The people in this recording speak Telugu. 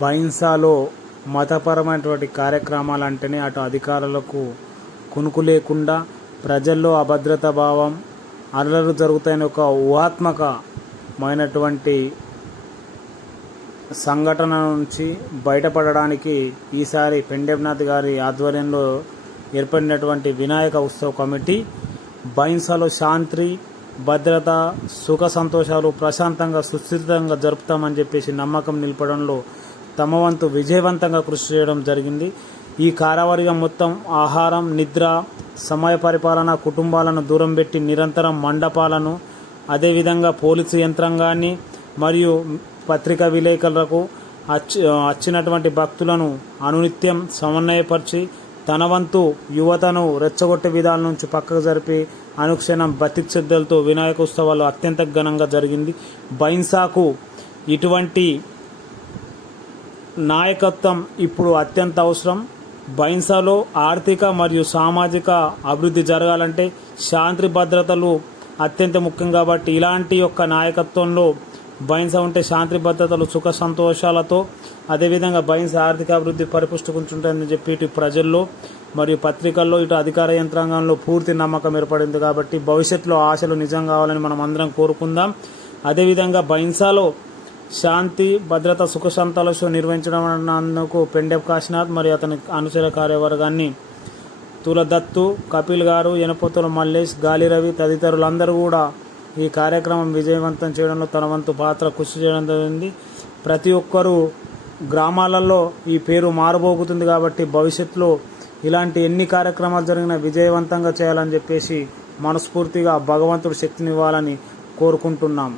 బైన్సాలో మతపరమైనటువంటి కార్యక్రమాలు అంటేనే అటు అధికారులకు కునుకు లేకుండా ప్రజల్లో అభద్రతా భావం అల్లర్లు జరుగుతాయని ఒక ఊహాత్మకమైనటువంటి సంఘటన నుంచి బయటపడడానికి ఈసారి పెండెబ్నాథ్ గారి ఆధ్వర్యంలో ఏర్పడినటువంటి వినాయక ఉత్సవ కమిటీ బైన్సాలో శాంతి భద్రత సుఖ సంతోషాలు ప్రశాంతంగా సుస్థిరంగా జరుపుతామని చెప్పేసి నమ్మకం నిలపడంలో తమ వంతు విజయవంతంగా కృషి చేయడం జరిగింది. ఈ కారావర్గం మొత్తం ఆహారం నిద్ర సమయ పరిపాలన కుటుంబాలను దూరం పెట్టి నిరంతరం మండపాలను అదేవిధంగా పోలీసు యంత్రాంగాన్ని మరియు పత్రికా విలేకరులకు వచ్చినటువంటి భక్తులను అనునిత్యం సమన్వయపరిచి తన వంతు యువతను రెచ్చగొట్టే విధాల నుంచి పక్కకు జరిపి అనుక్షణం భక్తి శ్రద్ధలతో వినాయక ఉత్సవాలు అత్యంత ఘనంగా జరిగింది. బైన్సాకు ఇటువంటి నాయకత్వం ఇప్పుడు అత్యంత అవసరం. బైన్సాలో ఆర్థిక మరియు సామాజిక అభివృద్ధి జరగాలంటే శాంతి భద్రతలు అత్యంత ముఖ్యం. కాబట్టి ఇలాంటి యొక్క నాయకత్వంలో బైన్సా ఉంటే శాంతి భద్రతలు సుఖ సంతోషాలతో అదేవిధంగా బైన్సా ఆర్థిక అభివృద్ధి పరిపుష్టించుంటుందని చెప్పి ఇటు ప్రజల్లో మరియు పత్రికల్లో ఇటు అధికార యంత్రాంగంలో పూర్తి నమ్మకం ఏర్పడింది. కాబట్టి భవిష్యత్తులో ఆశలు నిజం కావాలని మనం అందరం కోరుకుందాం. అదేవిధంగా బైన్సాలో శాంతి భద్రత సుఖ సంతోషాలు నిర్వహించడం పెండెబ్ కాశీనాథ్ మరియు అతని అనుచర కార్యవర్గాన్ని తులదత్తు కపిల్ గారు యనపోతుల మల్లేష్ గాలి రవి తదితరులందరూ కూడా ఈ కార్యక్రమం విజయవంతం చేయడంలో తన వంతు పాత్ర కృషి చేయడం జరిగింది. ప్రతి ఒక్కరూ గ్రామాలలో ఈ పేరు మారబోగుతుంది. కాబట్టి భవిష్యత్తులో ఇలాంటి ఎన్ని కార్యక్రమాలు జరిగినా విజయవంతంగా చేయాలని చెప్పేసి మనస్ఫూర్తిగా భగవంతుడు శక్తినివ్వాలని కోరుకుంటున్నాం.